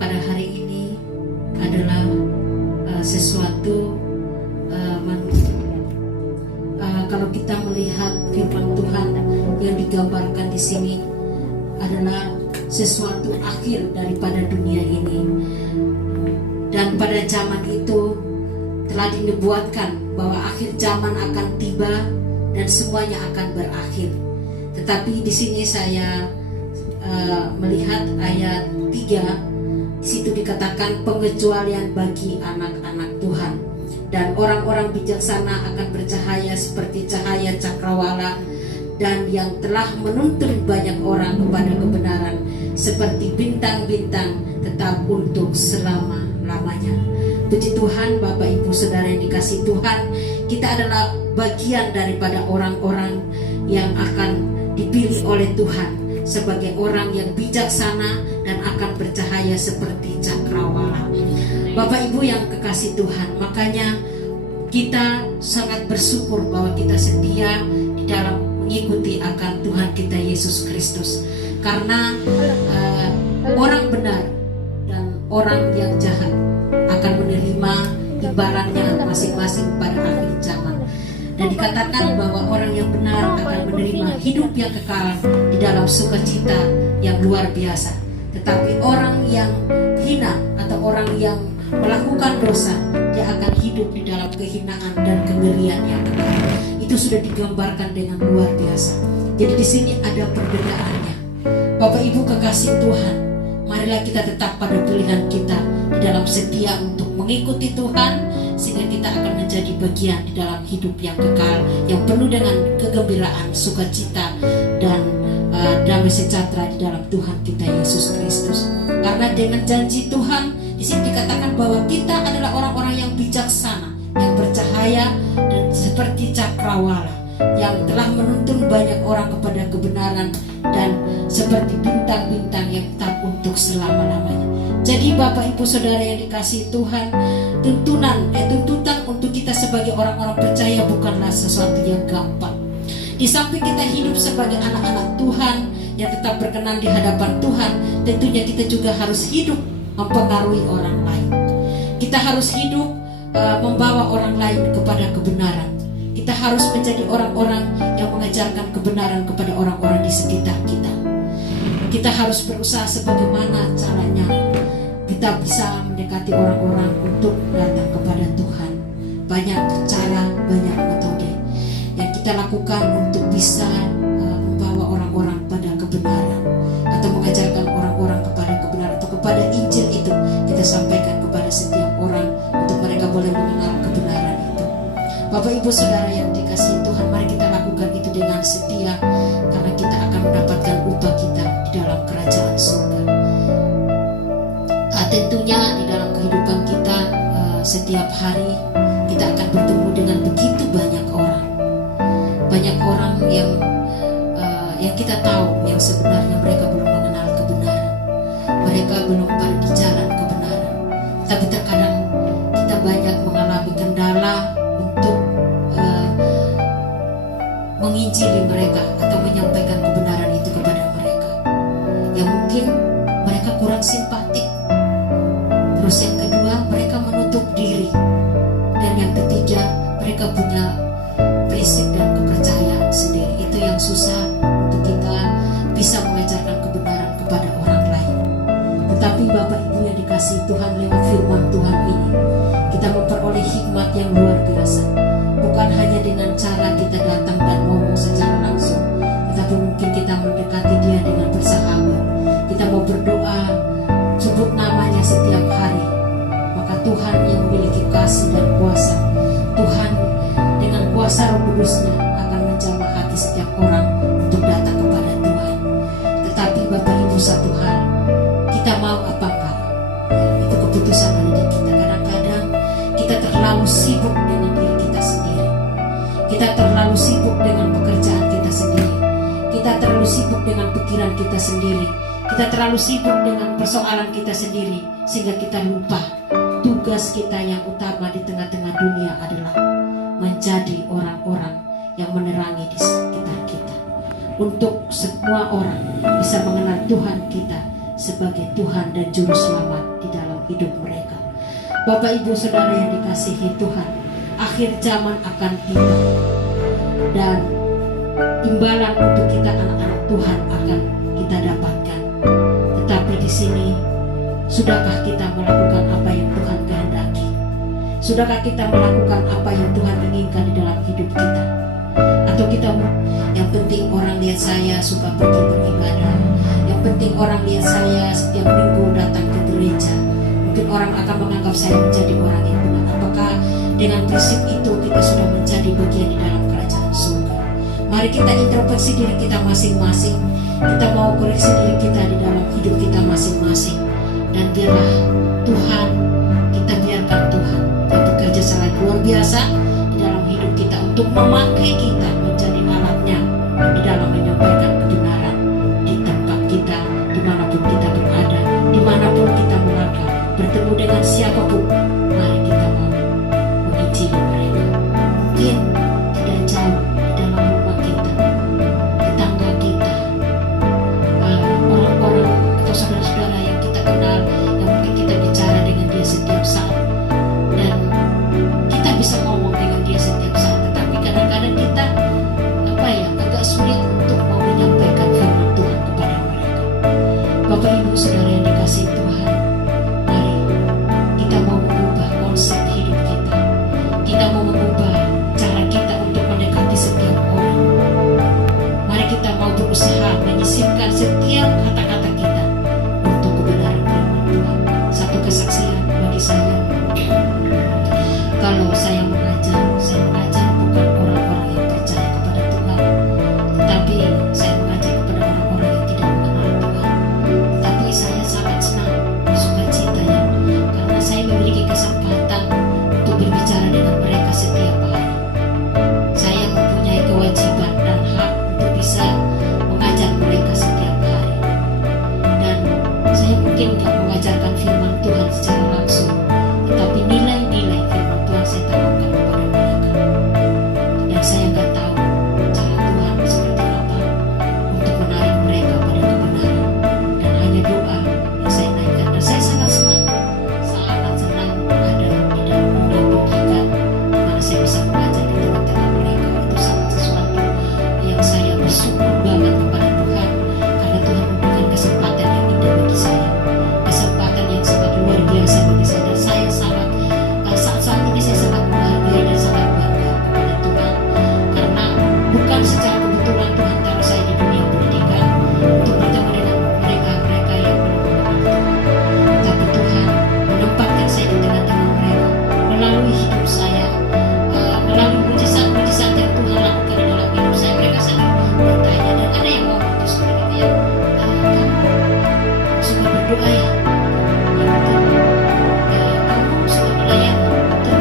pada hari ini adalah sesuatu kalau kita melihat firman Tuhan yang digambarkan di sini adalah sesuatu akhir daripada dunia ini. Dan pada zaman itu telah dinubuatkan bahwa akhir zaman akan tiba dan semuanya akan berakhir. Tetapi di sini saya melihat ayat 3, di situ dikatakan pengecualian bagi anak-anak Tuhan. Dan orang-orang bijaksana akan bercahaya seperti cahaya cakrawala, dan yang telah menuntun banyak orang kepada kebenaran seperti bintang-bintang tetap untuk selama-lamanya. Puji Tuhan, Bapak Ibu Saudara yang dikasihi Tuhan, kita adalah bagian daripada orang-orang yang akan dipilih oleh Tuhan sebagai orang yang bijaksana dan akan bercahaya seperti cakrawala. Bapak Ibu yang kekasih Tuhan, makanya kita sangat bersyukur bahwa kita setia di dalam mengikuti akan Tuhan kita Yesus Kristus. Karena orang benar dan orang yang jahat akan menerima imbalannya masing-masing pada akhir zaman. Dan dikatakan bahwa orang yang benar akan menerima hidup yang kekal di dalam sukacita yang luar biasa. Tetapi orang yang hina atau orang yang melakukan dosa, dia akan hidup di dalam kehinaan dan kengerian yang kekal. Itu sudah digambarkan dengan luar biasa. Jadi di sini ada perbedaannya. Bapak Ibu kekasih Tuhan, marilah kita tetap pada pilihan kita di dalam setia untuk mengikuti Tuhan, sehingga kita akan menjadi bagian di dalam hidup yang kekal, yang penuh dengan kegembiraan, sukacita, dan damai sejahtera di dalam Tuhan kita Yesus Kristus. Karena dengan janji Tuhan, di sini dikatakan bahwa kita adalah orang-orang yang bijaksana, yang bercahaya dan seperti cakrawala, yang telah menuntun banyak orang kepada kebenaran, dan seperti bintang-bintang yang tetap untuk selama-lamanya. Jadi Bapak Ibu Saudara yang dikasihi Tuhan, tuntutan untuk kita sebagai orang-orang percaya bukanlah sesuatu yang gampang. Di samping kita hidup sebagai anak-anak Tuhan yang tetap berkenan di hadapan Tuhan, tentunya kita juga harus hidup mempengaruhi orang lain. Kita harus hidup membawa orang lain kepada kebenaran. Kita harus menjadi orang-orang yang mengajarkan kebenaran kepada orang-orang di sekitar kita. Kita harus berusaha sebagaimana caranya kita bisa mendekati orang-orang untuk datang kepada Tuhan. Banyak cara, banyak metode yang kita lakukan untuk bisa membawa orang-orang pada kebenaran, atau mengajarkan orang-orang kepada kebenaran, atau kepada Injil itu kita sampaikan kepada setiap orang untuk mereka boleh mengenal kebenaran itu. Bapak Ibu Saudara yang dikasihi Tuhan, mari kita lakukan itu dengan setia, karena kita akan mendapatkan upah kita di dalam kerajaan surga. Tentunya di dalam kehidupan kita setiap hari kita akan bertemu dengan begitu banyak orang. Banyak orang yang kita tahu yang sebenarnya mereka belum mengenal kebenaran. Mereka belum pada di jalan kebenaran. Tapi terkadang kita banyak mengalami kendala untuk menginjili mereka atau menyampaikan kebenaran itu kepada mereka. Yang mungkin mereka kurang simpatik. Terus yang kedua, mereka menutup diri. Dan yang ketiga, mereka punya prinsip dan kepercayaan sendiri. Itu yang susah untuk kita bisa mengajarkan kebenaran kepada orang lain. Tetapi Bapak Ibu yang dikasihi Tuhan, lewat firman Tuhan ini kita memperoleh hikmat yang luar biasa. Bukan hanya dengan cara kita datang dan ngomong secara langsung, tetapi mungkin kita mendekati dia dengan bersahabat. Kita mau berdoa, sebut namanya setiap hari, maka Tuhan yang memiliki kasih dan kuasa, Tuhan dengan kuasa Roh Kudus-Nya akan menjamah hati setiap orang untuk datang kepada Tuhan. Tetapi Bapak Ibu, satu hal, kita mau apa enggak, itu keputusan ada di kita. Kadang-kadang kita terlalu sibuk dengan diri kita sendiri, kita terlalu sibuk dengan pekerjaan kita sendiri, kita terlalu sibuk dengan pikiran kita sendiri, kita terlalu sibuk dengan persoalan kita sendiri, sehingga kita lupa tugas kita yang utama di tengah-tengah dunia adalah menjadi orang-orang yang menerangi di sekitar kita. Untuk semua orang bisa mengenal Tuhan kita sebagai Tuhan dan Juru Selamat di dalam hidup mereka. Bapak Ibu Saudara yang dikasihi Tuhan, akhir zaman akan tiba dan imbalan untuk kita anak-anak Tuhan akan kita dapatkan. Tetapi di sini, sudahkah kita melakukan apa yang Tuhan kehendaki? Sudahkah kita melakukan apa yang Tuhan inginkan di dalam hidup kita? Atau kita yang penting orang lihat saya suka pergi beribadah, yang penting orang lihat saya setiap minggu datang ke gereja, mungkin orang akan menganggap saya menjadi orang yang benar. Apakah dengan prinsip itu kita sudah menjadi bagian di dalam kerajaan surga? Mari kita introspeksi diri kita masing-masing. Kita mau koreksi diri kita di dalam hidup kita masing-masing. Dan biarlah Tuhan, kita biarkan Tuhan yang bekerja sangat luar biasa di dalam hidup kita untuk memakai kita menjadi alatnya di dalam menyampaikan kebenaran di tempat kita, dimanapun kita berada, dimanapun kita melangkah, bertemu dengan siapapun. Mari kita mau menginjili mereka. Mungkin tidak jauh di dalam rumah kita, tetangga kita, orang-orang atau saudara-saudara yang kita kenal, yang mungkin kita bicara dengan dia setiap saat dan kita bisa ngomong dengan dia setiap saat, tetapi kadang-kadang kita agak sulit untuk mau menyampaikan firman Tuhan kepada mereka. Bapak Ibu Saudara yang dikasihi Tuhan, mari kita mau mengubah konsep hidup kita. Kita mau mengubah cara kita untuk mendekati setiap orang. Mari kita mau berusaha menyisipkan setiap kata-kata kita untuk kebenaran firman Tuhan. Satu kesaksian bagi saya, kalau saya mengajar bukan orang-orang yang percaya kepada Tuhan, tetapi saya mengajar kepada orang-orang yang tidak mengenal Tuhan. Tapi saya sangat senang, sukacita ya, karena saya memiliki kesempatan untuk berbicara dengan mereka setiap hari. Saya mempunyai kewajiban dan hak untuk bisa mengajar mereka setiap hari. Dan saya mungkin tidak mengajarkan firman Tuhan secara langsung, tetapi nilai-nilai firman Tuhan saya tanamkan kepada mereka. Dan saya nggak tahu cara Tuhan seperti apa untuk menarik mereka pada kebenaran. Dan hanya doa yang saya naikkan. Dan saya sangat senang ada di dalam dunia pendidikan, di mana saya bisa mengajar di tengah-tengah mereka. Itu sangat sesuatu yang saya bersyukur banget kepada Tuhan, karena Tuhan memberikan kesempatan yang indah bagi saya, kesempatan yang sangat luar biasa bagi saya. Dan saya sangat saat ini saya sangat menghargai dan sangat bangga kepada Tuhan, karena bukan secara kebetulan Tuhan taruh saya di dunia pendidikan untuk bertemu dengan mereka yang belum mengenal Tuhan. Tapi Tuhan menempatkan saya di tengah-tengah mereka melalui hidup saya, melalui mujizat-mujizat yang Tuhan lakukan di dalam hidup saya. Mereka sering bertanya, dan ada yang ngomong justru gitu ya, kamu suka berdoa ya? Kamu suka melayani? Betul.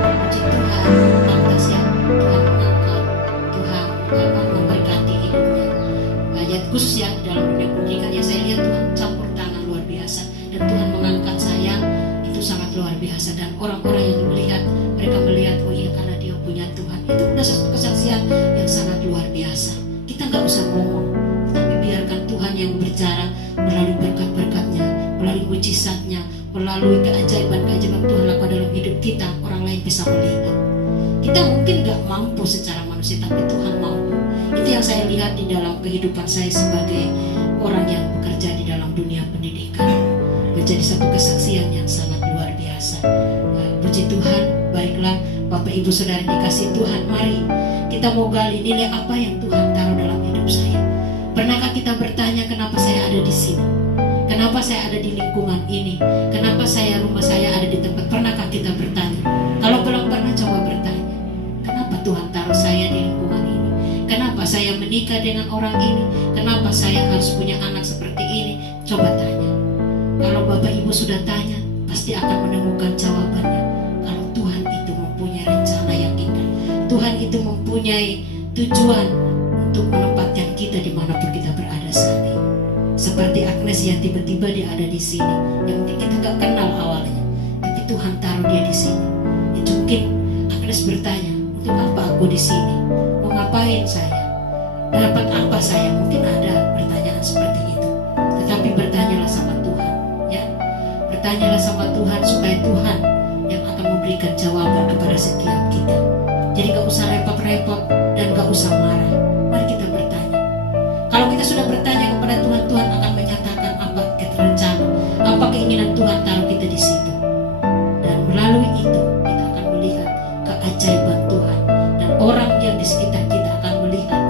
Puji Tuhan, lantas ya, Tuhan mengangkat, Tuhan memberkati hidupnya. Ayat khusus ya di dalam dunia pendidikan ya, saya lihat Tuhan campur tangan luar biasa, dan Tuhan mengangkat saya, itu sangat luar biasa. Dan orang-orang yang melihat, mereka melihat, oh iya, karena dia punya Tuhan. Itu udah satu kesaksian yang sangat luar biasa. Kita nggak usah ngomong, tapi biarkan Tuhan yang berbicara melalui berkat-berkatnya, melalui mujizatnya, melalui keajaiban-keajaiban Tuhan lakukan dalam hidup kita. Orang lain bisa melihat. Kita mungkin gak mampu secara manusia, tapi Tuhan mampu. Itu yang saya lihat di dalam kehidupan saya sebagai orang yang bekerja di dalam dunia pendidikan. Menjadi satu kesaksian yang sangat luar biasa. Puji Tuhan. Baiklah Bapak Ibu Saudara dikasih Tuhan, mari kita mau gali nilai apa yang Tuhan taruh dalam hidup saya. Pernahkah kita bertanya, kenapa saya ada di sini? Kenapa saya ada di lingkungan ini? Kenapa rumah saya ada di tempat? Pernahkah kita bertanya? Kalau belum pernah, coba bertanya, kenapa Tuhan taruh saya di lingkungan ini? Kenapa saya menikah dengan orang ini? Kenapa saya harus punya anak seperti ini? Coba tanya. Kalau Bapak Ibu sudah tanya, pasti akan menemukan jawabannya. Kalau Tuhan itu mempunyai rencana yang indah, Tuhan itu mempunyai tujuan untuk menempatkan kita dimanapun kita berada saat ini. Seperti Agnes yang tiba-tiba dia ada di sini, yang mungkin kita gak kenal awalnya, tapi Tuhan taruh dia di sini. Itu mungkin Agnes bertanya, untuk apa aku di sini? Mau ngapain saya? Dapat apa saya? Mungkin ada pertanyaan seperti itu. bertanyalah sama Tuhan supaya Tuhan yang akan memberikan jawaban kepada setiap kita. Jadi gak usah repot-repot dan gak usah marah. Mari kita bertanya. Kalau kita sudah bertanya kepada Tuhan, Tuhan akan menyatakan apa rencana, apa keinginan Tuhan taruh kita di situ. Dan melalui itu kita akan melihat keajaiban Tuhan, dan orang yang di sekitar kita akan melihat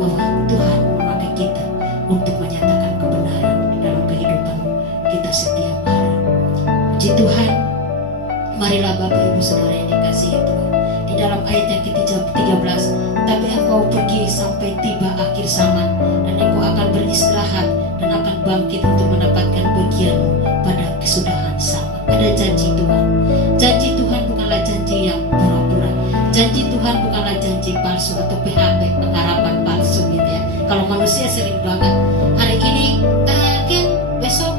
bahwa Tuhan memakai kita untuk menyatakan kebenaran dalam kehidupan kita setiap hari. Puji Tuhan. Marilah Bapak Ibu Saudara yang dikasihi Tuhan, di dalam ayat yang ke-13, tapi engkau pergi sampai tiba akhir zaman, dan engkau akan beristirahat dan akan bangkit untuk mendapatkan bagianmu pada kesudahan zaman. Ada janji Tuhan. Janji Tuhan bukanlah janji yang pura-pura. Janji Tuhan bukanlah janji palsu atau PHP, pengharapan palsu gitu ya. Kalau manusia sering banget, hari ini Ken, besok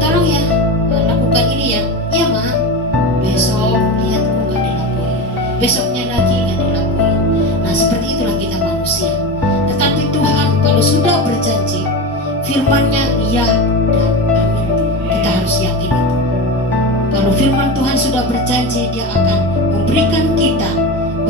tolong ya lakukan ini ya. Iya Ma, besok lihat kok gak dilakuin, besoknya lagi gak dilakuin. Nah seperti itulah kita manusia. Tetapi Tuhan kalau sudah berjanji, firman-Nya ya dan amin. Kita harus yakin itu. Kalau firman Tuhan sudah berjanji, Dia akan memberikan kita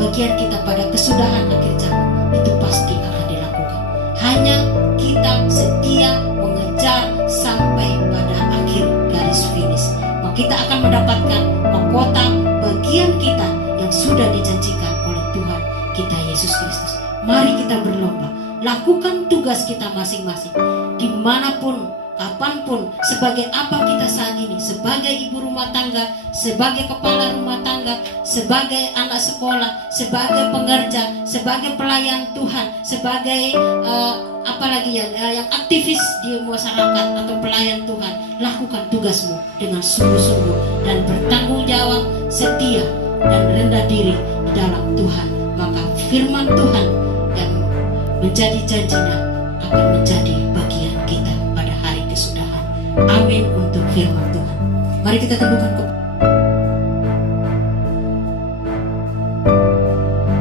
bagian kita pada kesudahan akhir zaman, itu pasti akan dilakukan. Hanya kita setia mengejar sampai pada akhir garis finish, maka kita akan mendapatkan mahkota bagian kita yang sudah dijanjikan oleh Tuhan kita Yesus Kristus. Mari kita berlomba, lakukan tugas kita masing-masing, dimanapun, kapanpun, sebagai apa kita saat ini, sebagai ibu rumah tangga, sebagai kepala rumah tangga, sebagai anak sekolah, sebagai pengerja, sebagai pelayan Tuhan, sebagai apalagi yang aktivis di masyarakat atau pelayan Tuhan. Lakukan tugasmu dengan sungguh-sungguh dan bertanggung jawab, setia dan rendah diri di dalam Tuhan. Maka firman Tuhan yang menjadi janjinya akan menjadi bagian kita pada hari kesudahan. Amin untuk firman Tuhan. Mari kita teguhkan